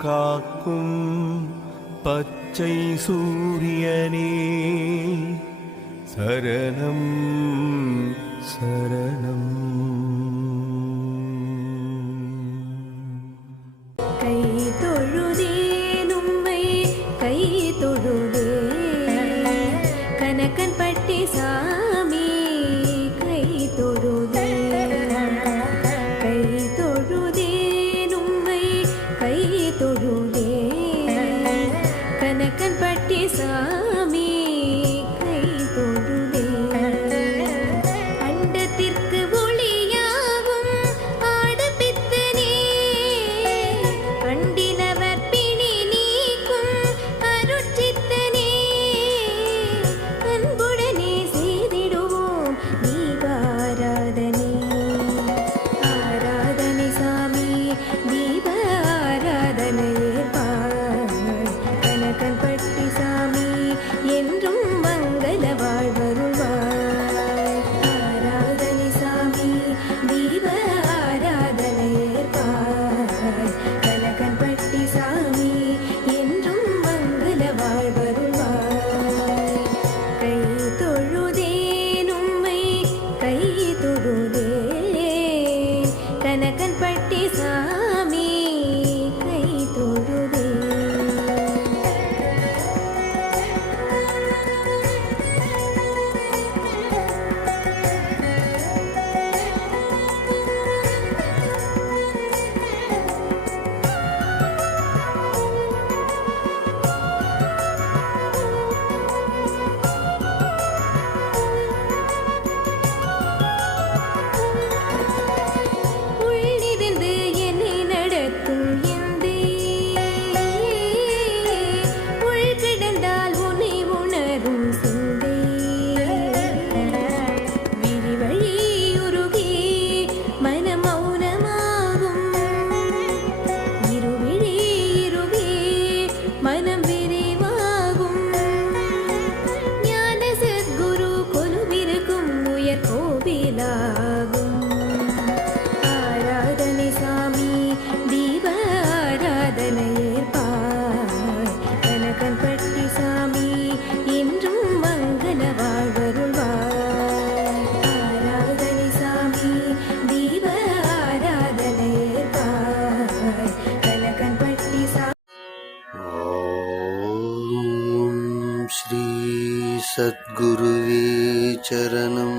காக்கும் பச்சை சூரியனே. சரணம் சரணம். கை தொழுதே நும்மை கை தொழு सद्गुरुवे चरणम्